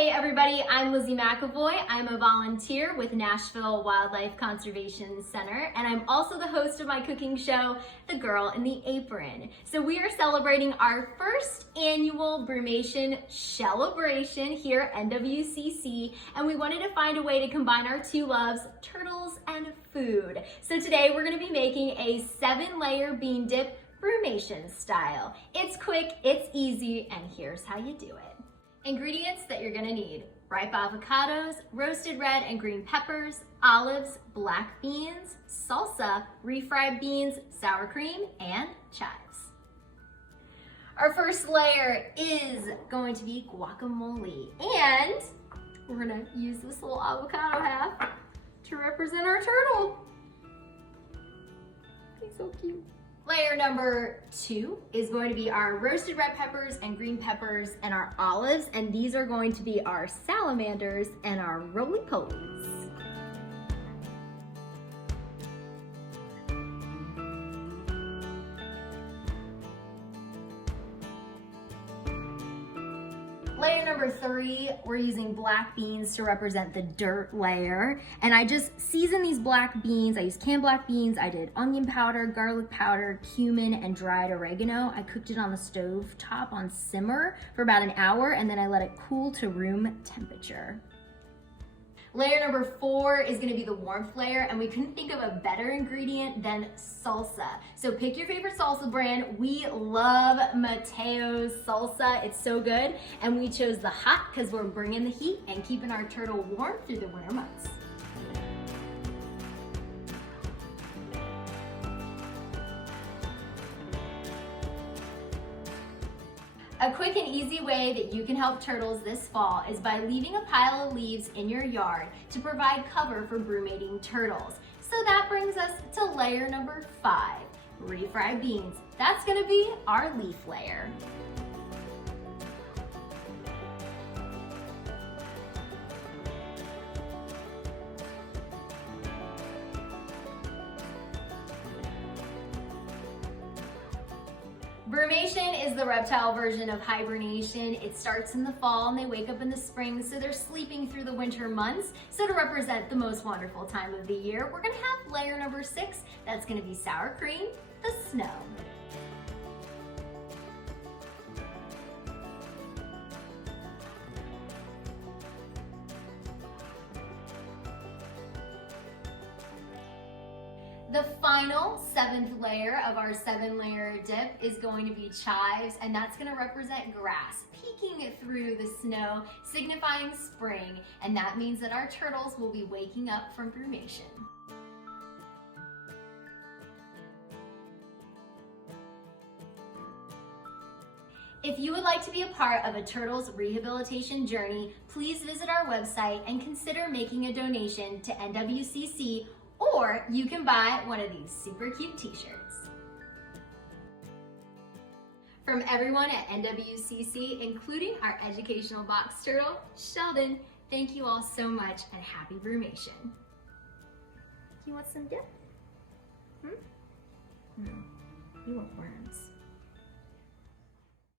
Hey everybody, I'm Lizzie McAvoy. I'm a volunteer with Nashville Wildlife Conservation Center, and I'm also the host of my cooking show, The Girl in the Apron. So we are celebrating our first annual Brumation Shellebration here at NWCC, and we wanted to find a way to combine our two loves, turtles and food. So today we're gonna be making a 7-layer bean dip Brumation style. It's quick, it's easy, and here's how you do it. Ingredients that you're gonna need: ripe avocados, roasted red and green peppers, olives, black beans, salsa, refried beans, sour cream, and chives. Our first layer is going to be guacamole, and we're gonna use this little avocado half to represent our turtle. He's so cute. Layer number 2 is going to be our roasted red peppers and green peppers and our olives, and these are going to be our salamanders and our roly-polies. Layer number 3, we're using black beans to represent the dirt layer. And I just seasoned these black beans. I used canned black beans. I did onion powder, garlic powder, cumin, and dried oregano. I cooked it on the stove top on simmer for about an hour, and then I let it cool to room temperature. Layer number 4 is gonna be the warmth layer, and we couldn't think of a better ingredient than salsa. So pick your favorite salsa brand. We love Mateo's salsa, it's so good. And we chose the hot because we're bringing the heat and keeping our turtle warm through the winter months. A quick and easy way that you can help turtles this fall is by leaving a pile of leaves in your yard to provide cover for brumating turtles. So that brings us to layer number 5, refried beans. That's gonna be our leaf layer. Brumation is the reptile version of hibernation. It starts in the fall and they wake up in the spring, so they're sleeping through the winter months. So to represent the most wonderful time of the year, we're gonna have layer number 6. That's gonna be sour cream, the snow. The final 7th layer of our 7-layer dip is going to be chives, and that's going to represent grass peeking through the snow, signifying spring, and that means that our turtles will be waking up from brumation. If you would like to be a part of a turtle's rehabilitation journey, please visit our website and consider making a donation to NWCC, or you can buy one of these super cute t-shirts. From everyone at NWCC, including our educational box turtle, Sheldon, thank you all so much and happy brumation. You want some dip? You want worms.